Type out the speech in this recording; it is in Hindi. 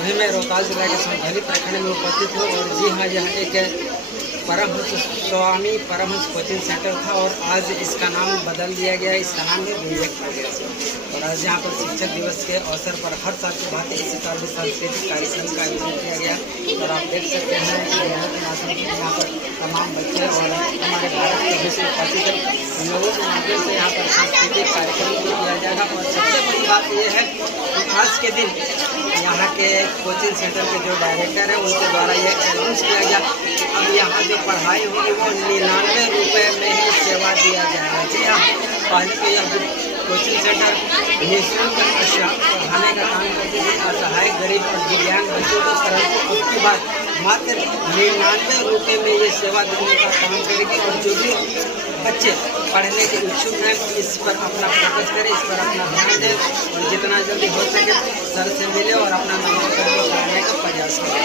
अभी मैं रोहतास जिला के संथाली प्रखंड में उपस्थित हूँ और जी हाँ, यह एक परमहंस स्वामी परमहंस कोचिंग सेंटर था और आज इसका नाम बदल दिया गया। इसका नाम है विवेक प्रदेश। और आज यहाँ पर शिक्षक दिवस के अवसर पर हर साल की भांति इसी साल भी सांस्कृतिक कार्यक्रम का आयोजन किया गया। और आप देख सकते हैं कि यहाँ पर तमाम बच्चे और हमारे भारत के विश्व प्रसिद्ध लोगों के माध्यम से यहाँ पर सांस्कृतिक कार्यक्रम किया जाएगा। और सबसे बड़ी बात यह है कि आज के दिन यहाँ के कोचिंग सेंटर के जो डायरेक्टर हैं उनके द्वारा यह अनाउंस किया गया कि अब यहाँ जो पढ़ाई होगी वो 99 रुपये में ही सेवा दिया जाएगा। जी हाँ, पहले तो यह कोचिंग सेंटर निःशुल्क पढ़ाने का काम करते थे असहाय गरीब और दिव्यांग बच्चों को, परंतु अब की बात मात्र 99 रुपये में ये सेवा देने का काम करेगी। और जो भी बच्चे पढ़ने के इच्छुक हैं इस पर अपना फोकस करें, इस पर अपना ध्यान दें और जितना जल्दी हो सके सर से मिले और अपना नामांकन कराने का प्रयास करें।